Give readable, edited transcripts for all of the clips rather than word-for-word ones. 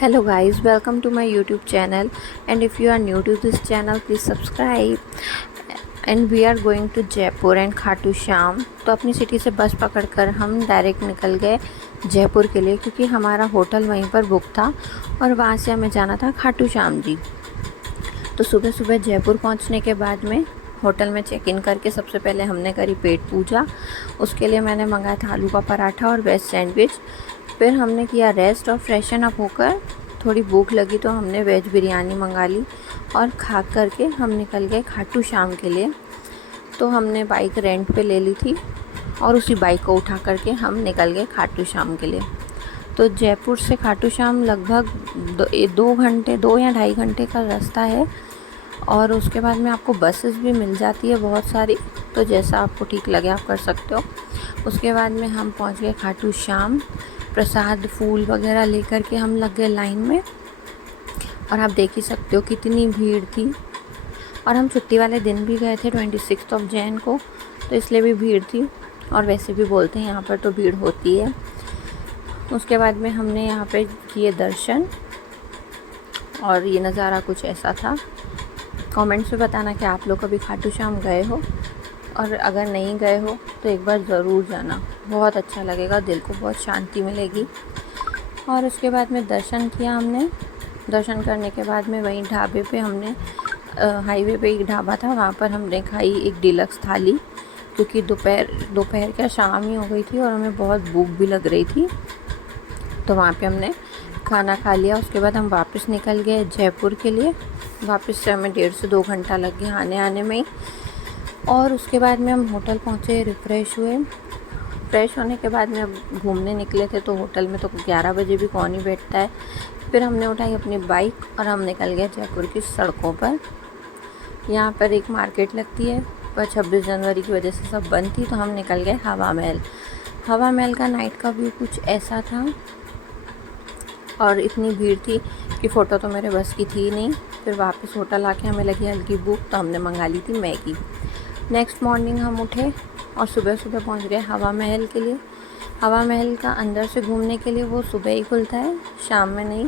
Hello guys, welcome to my YouTube channel, and if you are new to this channel please subscribe. And we are going to Jaipur and Khatu Shyam. तो अपनी city से बस पकड़कर हम direct निकल गए जयपुर के लिए, क्योंकि हमारा होटल वहीं पर बुक था और वहाँ से हमें जाना था खाटू श्याम जी। तो सुबह सुबह जयपुर पहुँचने के बाद में होटल में चेक इन करके सबसे पहले हमने करी पेट पूजा। उसके लिए मैंने मंगाया था आलू का पराठा और वेज सैंडविच। फिर हमने किया रेस्ट और फ्रेशन अप होकर थोड़ी भूख लगी तो हमने वेज बिरयानी मंगा ली और खा करके हम निकल गए खाटू श्याम के लिए। तो हमने बाइक रेंट पे ले ली थी और उसी बाइक को उठा करके हम निकल गए खाटू श्याम के लिए। तो जयपुर से खाटू श्याम लगभग 2 या ढाई घंटे का रास्ता है और उसके बाद में आपको बसेस भी मिल जाती है बहुत सारी, तो जैसा आपको ठीक लगे आप कर सकते हो। उसके बाद में हम पहुंच गए खाटू श्याम। प्रसाद फूल वगैरह लेकर के हम लग गए लाइन में और आप देख ही सकते हो कितनी भीड़ थी। और हम छुट्टी वाले दिन भी गए थे 26 जनवरी को, तो इसलिए भी भीड़ थी और वैसे भी बोलते हैं यहाँ पर तो भीड़ होती है। उसके बाद में हमने यहाँ पे किए दर्शन और ये नज़ारा कुछ ऐसा था। कमेंट्स में बताना कि आप लोग कभी खाटू श्याम गए हो, और अगर नहीं गए हो तो एक बार ज़रूर जाना, बहुत अच्छा लगेगा, दिल को बहुत शांति मिलेगी। और उसके बाद में दर्शन किया हमने। दर्शन करने के बाद में वहीं ढाबे पे हमने हाईवे पे एक ढाबा था, वहाँ पर हमने खाई एक डिलक्स थाली, क्योंकि दोपहर क्या शाम ही हो गई थी और हमें बहुत भूख भी लग रही थी। तो वहाँ पे हमने खाना खा लिया। उसके बाद हम वापस निकल गए जयपुर के लिए। वापस से हमें 1.5 से 2 घंटा लग गया आने में ही। और उसके बाद में हम होटल पहुँचे, रिफ़्रेश हुए। फ्रेश होने के बाद में अब घूमने निकले थे, तो होटल में तो 11 बजे भी कौन ही बैठता है। फिर हमने उठाई अपनी बाइक और हम निकल गए जयपुर की सड़कों पर। यहाँ पर एक मार्केट लगती है, पर 26 जनवरी की वजह से सब बंद थी, तो हम निकल गए हवा महल। हवा महल का नाइट का व्यू कुछ ऐसा था और इतनी भीड़ थी कि फ़ोटो तो मेरे बस की थी नहीं। फिर वापस होटल आके हमें लगी हल्की भूख, तो हमने मंगा ली थी मैगी। नेक्स्ट मॉर्निंग हम उठे और सुबह सुबह पहुंच गए हवा महल के लिए। हवा महल का अंदर से घूमने के लिए वो सुबह ही खुलता है, शाम में नहीं,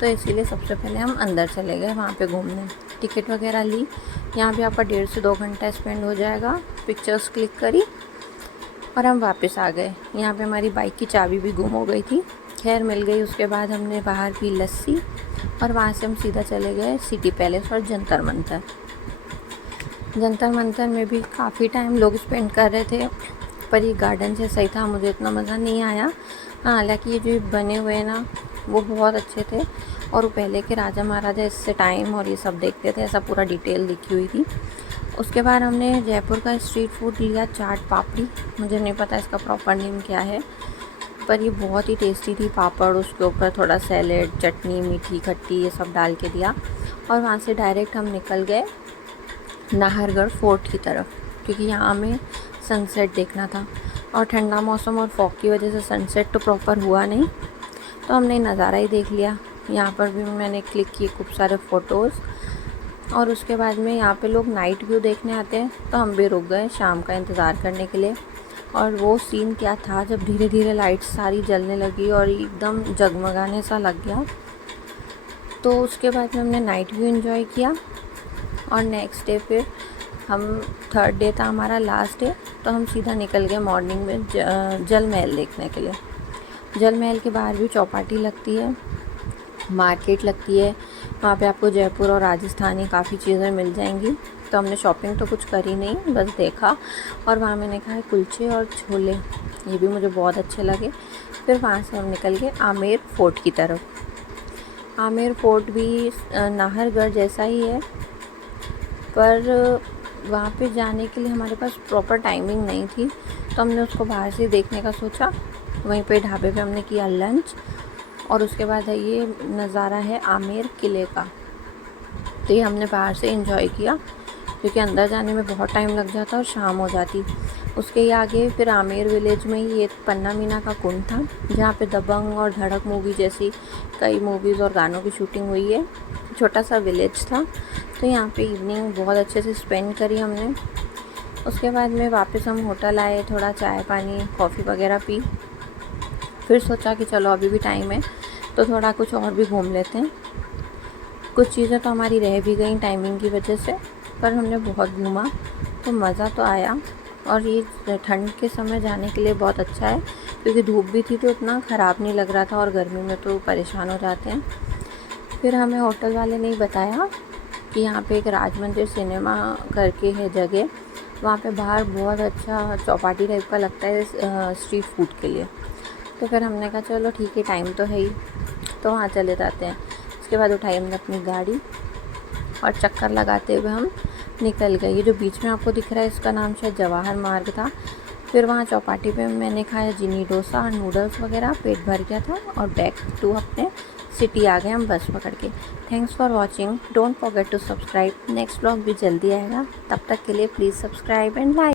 तो इसीलिए सबसे पहले हम अंदर चले गए वहाँ पे घूमने। टिकट वगैरह ली। यहाँ पे आपका 1.5 से 2 घंटा स्पेंड हो जाएगा। पिक्चर्स क्लिक करी और हम वापस आ गए। यहाँ पे हमारी बाइक की चाबी भी गुम हो गई थी, खैर मिल गई। उसके बाद हमने बाहर पी लस्सी और वहाँ से हम सीधा चले गए सिटी पैलेस और जंतर मंतर। जंतर मंतर में भी काफ़ी टाइम लोग स्पेंड कर रहे थे, पर ये गार्डन से सही था, मुझे इतना मज़ा नहीं आया। हाँ, हालांकि ये जो बने हुए हैं ना वो बहुत अच्छे थे और वो पहले के राजा महाराजा इससे टाइम और ये सब देखते थे, ऐसा पूरा डिटेल लिखी हुई थी। उसके बाद हमने जयपुर का स्ट्रीट फूड लिया, चाट पापड़ी। मुझे नहीं पता इसका प्रॉपर नेम क्या है, पर ये बहुत ही टेस्टी थी। पापड़, उसके ऊपर थोड़ा सैलेड, चटनी, मीठी खट्टी, ये सब डाल के दिया। और वहाँ से डायरेक्ट हम निकल गए नाहरगढ़ फोर्ट की तरफ, क्योंकि यहाँ हमें सनसेट देखना था। और ठंडा मौसम और फॉग की वजह से सनसेट तो प्रॉपर हुआ नहीं, तो हमने नज़ारा ही देख लिया। यहाँ पर भी मैंने क्लिक किए खूब सारे फ़ोटोज़। और उसके बाद में यहाँ पे लोग नाइट व्यू देखने आते हैं, तो हम भी रुक गए शाम का इंतज़ार करने के लिए। और वो सीन क्या था जब धीरे धीरे लाइट्स सारी जलने लगी और एकदम जगमगाने सा लग गया। तो उसके बाद में हमने नाइट व्यू एंजॉय किया। और नेक्स्ट डे फिर हम 3rd डे था हमारा, लास्ट डे, तो हम सीधा निकल गए मॉर्निंग में जल महल देखने के लिए। जल महल के बाहर भी चौपाटी लगती है, मार्केट लगती है, वहाँ पे आपको जयपुर और राजस्थानी काफ़ी चीज़ें मिल जाएंगी। तो हमने शॉपिंग तो कुछ करी नहीं, बस देखा। और वहाँ मैंने खाए कुलचे और छोले, ये भी मुझे बहुत अच्छे लगे। फिर वहाँ से हम निकल गए आमेर फोर्ट की तरफ। आमेर फोर्ट भी नाहरगढ़ जैसा ही है, पर वहाँ पे जाने के लिए हमारे पास प्रॉपर टाइमिंग नहीं थी, तो हमने उसको बाहर से देखने का सोचा। वहीं पे ढाबे पे हमने किया लंच। और उसके बाद है ये नज़ारा है आमेर किले का, तो ये हमने बाहर से एंजॉय किया, क्योंकि अंदर जाने में बहुत टाइम लग जाता और शाम हो जाती। उसके ही आगे फिर आमेर विलेज में ही ये पन्ना मीना का कुंड था, जहाँ पे दबंग और धड़क मूवी जैसी कई मूवीज़ और गानों की शूटिंग हुई है। छोटा सा विलेज था, तो यहाँ पे इवनिंग बहुत अच्छे से स्पेंड करी हमने। उसके बाद में वापस हम होटल आए, थोड़ा चाय पानी कॉफ़ी वगैरह पी। फिर सोचा कि चलो अभी भी टाइम है, तो तो थोड़ा कुछ और भी घूम लेते हैं। कुछ चीज़ें तो हमारी रह भी गई टाइमिंग की वजह से, पर हमने बहुत घूमा तो मज़ा तो आया। और ये ठंड के समय जाने के लिए बहुत अच्छा है, क्योंकि धूप भी थी तो उतना ख़राब नहीं लग रहा था, और गर्मी में तो परेशान हो जाते हैं। फिर हमें होटल वाले ने ही बताया कि यहाँ पे एक राजमंदिर सिनेमा करके है जगह, वहाँ पे बाहर बहुत अच्छा चौपाटी टाइप का लगता है स्ट्रीट फूड के लिए। तो फिर हमने कहा चलो ठीक है, टाइम तो है ही, तो वहाँ चले जाते हैं। उसके बाद उठाई हमने अपनी गाड़ी और चक्कर लगाते हुए हम निकल गए। ये जो बीच में आपको दिख रहा है इसका नाम शायद जवाहर मार्ग था। फिर वहाँ चौपाटी पे मैंने खाया जिनी डोसा और नूडल्स वगैरह, पेट भर गया था, और बैक टू अपने सिटी आ गए हम बस पकड़ के। Thanks for watching, don't forget to subscribe. Next vlog भी जल्दी आएगा, तब तक के लिए प्लीज़ सब्सक्राइब एंड लाइक।